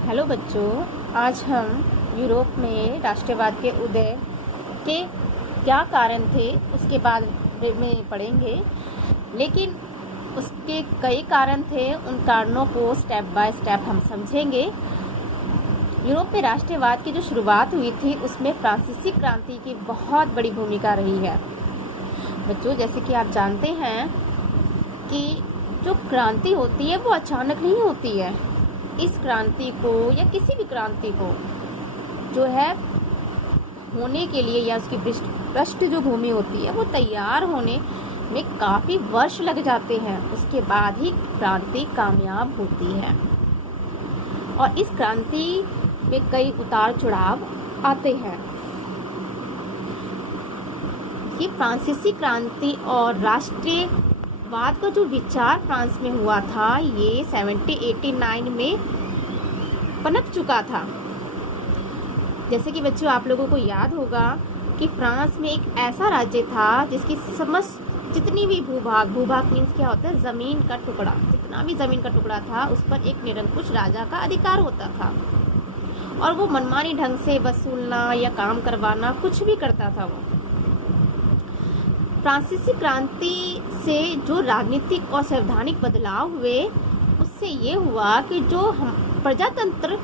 Hello बच्चों, आज हम यूरोप में राष्ट्रवाद के उदय के क्या कारण थे उसके बारे में पढ़ेंगे। लेकिन उसके कई कारण थे, उन कारणों को स्टेप बाय स्टेप हम समझेंगे। यूरोप में राष्ट्रवाद की जो शुरुआत हुई थी उसमें फ्रांसीसी क्रांति की बहुत बड़ी भूमिका रही है। बच्चों, जैसे कि आप जानते हैं कि जो क्रांति होती है वो अचानक नहीं होती है। इस क्रांति को या किसी भी क्रांति को जो है होने के लिए या उसकी पृष्ठभूमि होती है वो तैयार होने में काफ़ी वर्ष लग जाते हैं। उसके बाद ही क्रांति कामयाब होती है और इस क्रांति में कई उतार चढ़ाव आते हैं। ये फ्रांसीसी क्रांति और राष्ट्रीयवाद का जो विचार फ्रांस में हुआ था ये 1789 में पनप चुका था। जैसे कि बच्चों आप लोगों को याद होगा कि फ्रांस में एक ऐसा राज्य था जिसकी समस्त जितनी भी भूभाग मीन्स क्या होता है, ज़मीन का टुकड़ा, जितना भी ज़मीन का टुकड़ा था उस पर एक निरंकुश राजा का अधिकार होता था और वो मनमानी ढंग से वसूलना या काम करवाना कुछ भी करता था। वो फ्रांसीसी क्रांति से जो राजनीतिक और संवैधानिक बदलाव हुए उससे ये हुआ कि जो प्रजातंत्र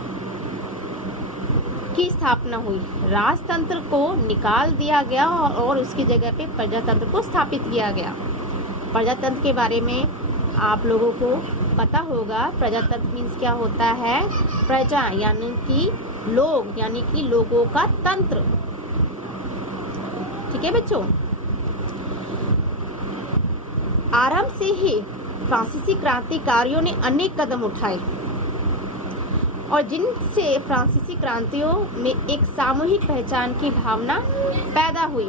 की स्थापना हुई, राजतंत्र को निकाल दिया गया और उसकी जगह पे प्रजातंत्र को स्थापित किया गया। प्रजातंत्र के बारे में आप लोगों को पता होगा। प्रजातंत्र मीन्स क्या होता है, प्रजा यानी कि लोग, यानी कि लोगों का तंत्र। ठीक है बच्चों, आरंभ से ही फ्रांसीसी क्रांतिकारियों ने अनेक कदम उठाए और जिनसे फ्रांसीसी क्रांतियों में एक सामूहिक पहचान की भावना पैदा हुई।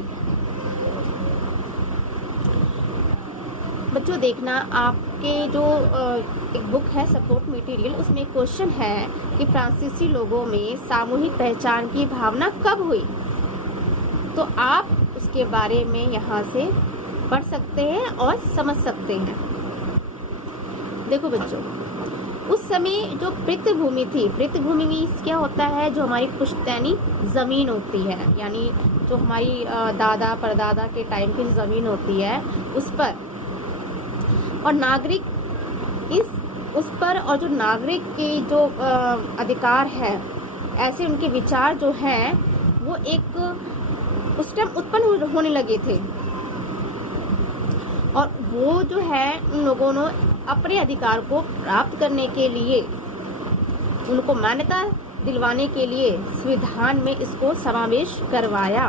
बच्चों देखना, आपके जो एक बुक है सपोर्ट मटेरियल, उसमें क्वेश्चन है कि फ्रांसीसी लोगों में सामूहिक पहचान की भावना कब हुई, तो आप उसके बारे में यहाँ से पढ़ सकते हैं और समझ सकते हैं। देखो बच्चों, उस समय जो पृथ्वी थी, पृथ्वी मीन्स क्या होता है, जो हमारी पुश्तैनी ज़मीन होती है, यानी जो हमारी दादा परदादा के टाइम की ज़मीन होती है उस पर, और नागरिक उस पर, और जो नागरिक के जो अधिकार है, ऐसे उनके विचार जो हैं वो एक उस टाइम उत्पन्न होने लगे थे और वो जो है उन लोगों ने अपने अधिकार को प्राप्त करने के लिए, उनको मान्यता दिलवाने के लिए संविधान में इसको समावेश करवाया।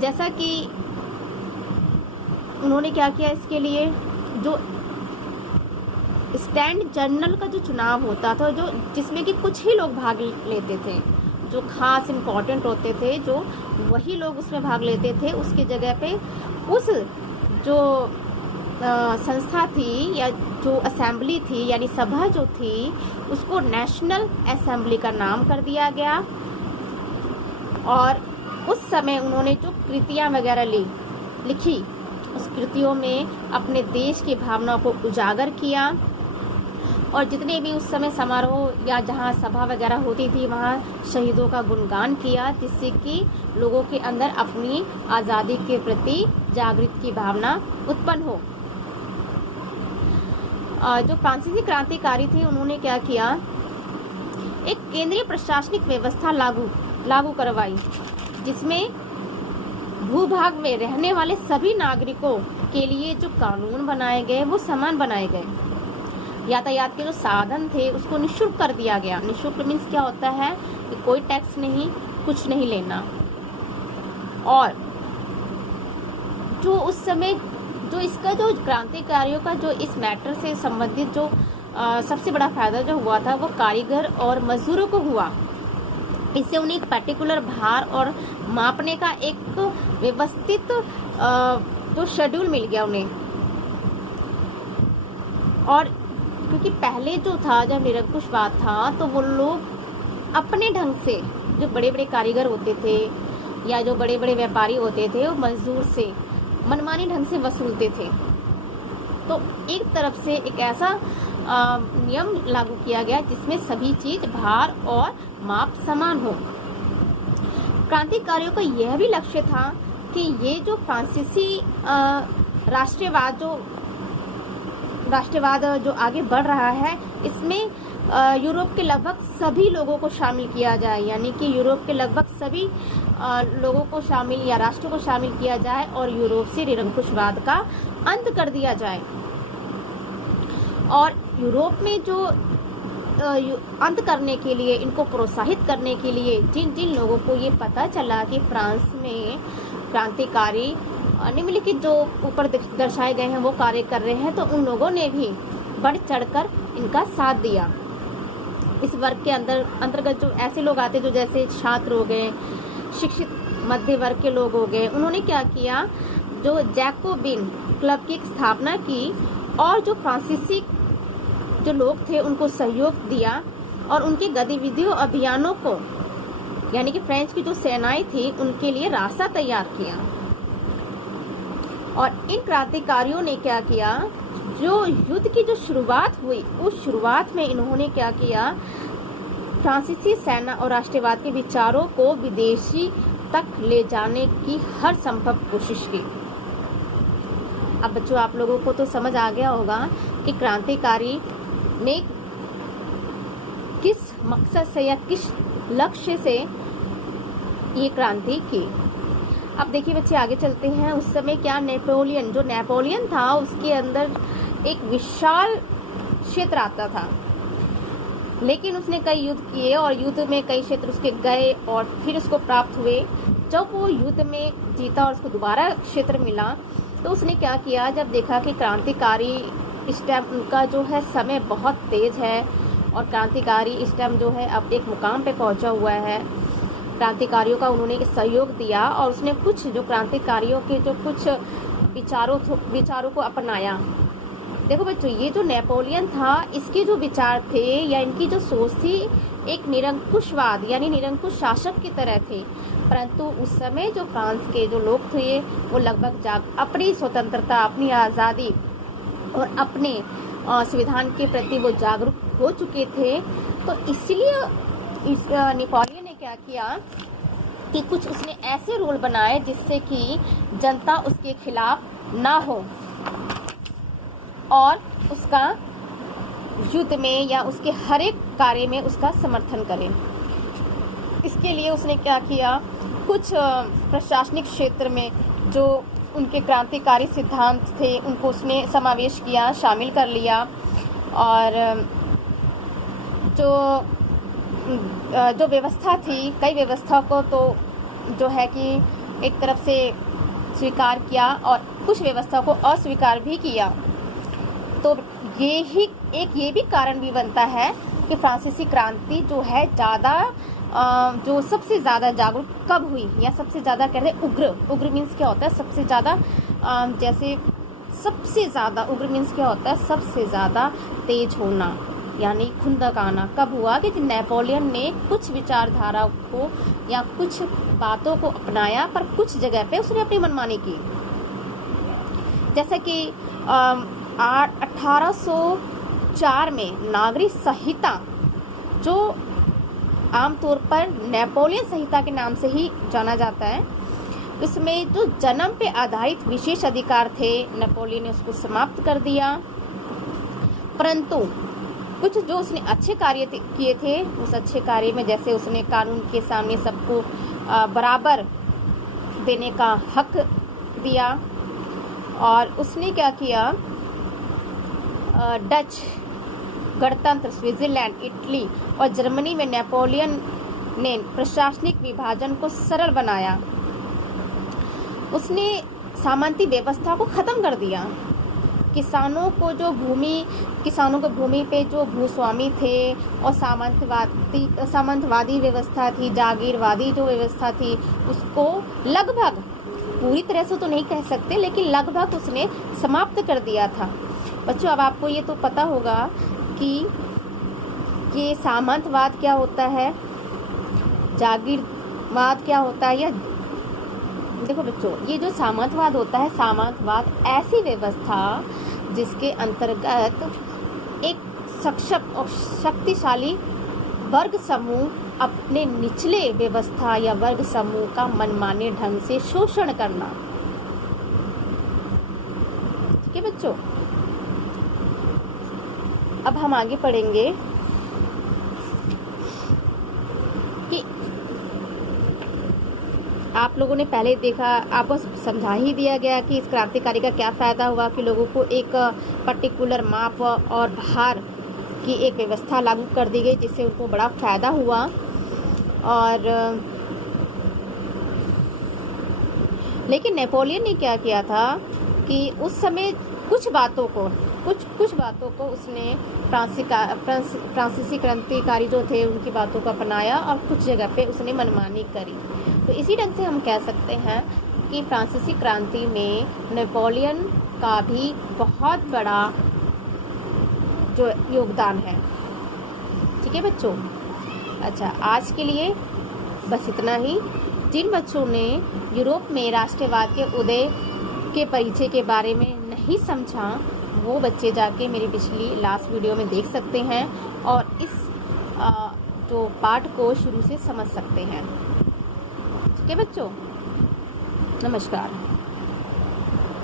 जैसा कि उन्होंने क्या किया, इसके लिए जो स्टैंड जनरल का जो चुनाव होता था, जो जिसमें कि कुछ ही लोग भाग लेते थे, जो खास इम्पोर्टेंट होते थे, जो वही लोग उसमें भाग लेते थे, उसकी जगह पे उस जो संस्था थी या जो असेंबली थी यानी सभा जो थी उसको नेशनल असेंबली का नाम कर दिया गया। और उस समय उन्होंने जो कृतियाँ वगैरह लिखी, उस कृतियों में अपने देश की भावना को उजागर किया और जितने भी उस समय समारोह या जहाँ सभा वगैरह होती थी वहाँ शहीदों का गुणगान किया, जिससे कि लोगों के अंदर अपनी आज़ादी के प्रति जागृति की भावना उत्पन्न हो। जो फ्रांसीसी क्रांतिकारी थे उन्होंने क्या किया, एक केंद्रीय प्रशासनिक व्यवस्था लागू करवाई, जिसमें भूभाग में रहने वाले सभी नागरिकों के लिए जो कानून बनाए गए वो समान बनाए गए। यातायात के जो साधन थे उसको निःशुल्क कर दिया गया। निःशुल्क मीन्स क्या होता है कि कोई टैक्स नहीं, कुछ नहीं लेना। और जो उस समय जो इसका जो क्रांतिकारियों का जो इस मैटर से संबंधित जो सबसे बड़ा फायदा जो हुआ था वो कारीगर और मजदूरों को हुआ। इससे उन्हें एक पर्टिकुलर भार और मापने का एक व्यवस्थित जो शेड्यूल मिल गया उन्हें। और क्योंकि पहले जो था, जब निरंकुशवाद था, तो वो लोग अपने ढंग से, जो बड़े बड़े कारीगर होते थे या जो बड़े बड़े व्यापारी होते थे, वो मजदूर से मनमानी ढंग से वसूलते थे। तो एक तरफ से एक ऐसा नियम लागू किया गया जिसमें सभी चीज भार और माप समान हो। क्रांतिकारियों का यह भी लक्ष्य था कि ये जो फ्रांसीसी राष्ट्रवाद जो आगे बढ़ रहा है, इसमें यूरोप के लगभग सभी लोगों को शामिल किया जाए, यानी कि यूरोप के लगभग सभी लोगों को शामिल या राष्ट्रों को शामिल किया जाए और यूरोप से निरंकुशवाद का अंत कर दिया जाए। और यूरोप में जो अंत करने के लिए, इनको प्रोत्साहित करने के लिए जिन जिन लोगों को ये पता चला कि फ्रांस में क्रांतिकारी निम्नलिखित जो ऊपर दर्शाए गए हैं वो कार्य कर रहे हैं, तो उन लोगों ने भी बढ़ चढ़कर इनका साथ दिया। इस वर्ग के अंतर्गत जो ऐसे लोग आते जो जैसे छात्र हो गए, शिक्षित मध्य वर्ग के लोग हो गए, उन्होंने क्या किया, जो जैकोबिन क्लब की स्थापना की और जो फ्रांसीसी जो लोग थे उनको सहयोग दिया और उनके गतिविधियों अभियानों को, यानी कि फ्रेंच की जो सेनाएं थी उनके लिए रास्ता तैयार किया। और इन क्रांतिकारियों ने क्या किया, जो युद्ध की जो शुरुआत हुई उस शुरुआत में इन्होंने क्या किया, फ्रांसीसी सेना और राष्ट्रवाद के विचारों को विदेशी तक ले जाने की हर संभव कोशिश की। अब बच्चों, आप लोगों को तो समझ आ गया होगा कि क्रांतिकारी ने किस मकसद से या किस लक्ष्य से ये क्रांति की। अब देखिए बच्चे, आगे चलते हैं। उस समय क्या नेपोलियन था, उसके अंदर एक विशाल क्षेत्र आता था, लेकिन उसने कई युद्ध किए और युद्ध में कई क्षेत्र उसके गए और फिर उसको प्राप्त हुए। जब वो युद्ध में जीता और उसको दोबारा क्षेत्र मिला, तो उसने क्या किया, जब देखा कि क्रांतिकारी इस टाइम उनका जो है समय बहुत तेज है और क्रांतिकारी इस टाइम जो है अब एक मुकाम पे पहुंचा हुआ है, क्रांतिकारियों का उन्होंने सहयोग दिया और उसने कुछ जो क्रांतिकारियों के जो कुछ विचारों को अपनाया। देखो बच्चों, ये जो नेपोलियन था, इसके जो विचार थे या इनकी जो सोच थी, एक निरंकुशवाद यानी निरंकुश शासक की तरह थे। परंतु उस समय जो फ्रांस के जो लोग थे वो लगभग अपनी स्वतंत्रता, अपनी आज़ादी और अपने संविधान के प्रति वो जागरूक हो चुके थे। तो इसलिए इस नेपोलियन ने क्या किया कि कुछ उसने ऐसे रूल बनाए जिससे कि जनता उसके खिलाफ ना हो और उसका युद्ध में या उसके हर एक कार्य में उसका समर्थन करे। इसके लिए उसने क्या किया, कुछ प्रशासनिक क्षेत्र में जो उनके क्रांतिकारी सिद्धांत थे उनको उसने समावेश किया, शामिल कर लिया। और जो व्यवस्था थी, कई व्यवस्था को तो जो है कि एक तरफ से स्वीकार किया और कुछ व्यवस्था को अस्वीकार भी किया। तो ये भी कारण भी बनता है कि फ्रांसीसी क्रांति जो है जो सबसे ज़्यादा जागरूक कब हुई, या सबसे ज़्यादा कहते हैं उग्र मीन्स क्या होता है, सबसे ज़्यादा उग्र मीन्स क्या होता है, सबसे ज़्यादा तेज होना यानी खुंदक आना कब हुआ कि नेपोलियन ने कुछ विचारधारा को या कुछ बातों को अपनाया, पर कुछ जगह पे उसने अपनी मनमानी की। जैसे कि 1804 में नागरिक संहिता, जो आमतौर पर नेपोलियन संहिता के नाम से ही जाना जाता है, उसमें जो जन्म पे आधारित विशेष अधिकार थे, नेपोलियन ने उसको समाप्त कर दिया। परंतु कुछ जो उसने अच्छे कार्य किए थे, उस अच्छे कार्य में जैसे उसने कानून के सामने सबको बराबर देने का हक दिया। और उसने क्या किया, डच गणतंत्र, स्विट्जरलैंड, इटली और जर्मनी में नेपोलियन ने प्रशासनिक विभाजन को सरल बनाया। उसने सामंती व्यवस्था को खत्म कर दिया। किसानों को भूमि पे जो भूस्वामी थे और सामंतवादी व्यवस्था थी, जागीरवादी जो व्यवस्था थी, उसको लगभग, पूरी तरह से तो नहीं कह सकते, लेकिन लगभग उसने समाप्त कर दिया था। बच्चों, अब आपको ये तो पता होगा कि ये सामंतवाद क्या होता है, जागीरवाद क्या होता है। या देखो बच्चों, ये जो सामंतवाद होता है, सामंतवाद ऐसी व्यवस्था जिसके अंतर्गत एक सक्षम और शक्तिशाली वर्ग समूह अपने निचले व्यवस्था या वर्ग समूह का मनमाने ढंग से शोषण करना। ठीक है बच्चों, अब हम आगे पढ़ेंगे कि आप लोगों ने पहले देखा, आपको समझा ही दिया गया कि इस क्रांतिकारी का क्या फ़ायदा हुआ कि लोगों को एक पर्टिकुलर माप और भार की एक व्यवस्था लागू कर दी गई, जिससे उनको बड़ा फ़ायदा हुआ। और लेकिन नेपोलियन ने क्या किया था कि उस समय कुछ बातों को उसने फ्रांसीसी क्रांतिकारी जो थे उनकी बातों को अपनाया और कुछ जगह पे उसने मनमानी करी। तो इसी ढंग से हम कह सकते हैं कि फ्रांसीसी क्रांति में नेपोलियन का भी बहुत बड़ा जो योगदान है। ठीक है बच्चों, अच्छा आज के लिए बस इतना ही। जिन बच्चों ने यूरोप में राष्ट्रवाद के उदय के परिचय के बारे में नहीं समझा, वो बच्चे जाके मेरी पिछली लास्ट वीडियो में देख सकते हैं और इस जो पाठ को शुरू से समझ सकते हैं। ठीक है बच्चों, नमस्कार।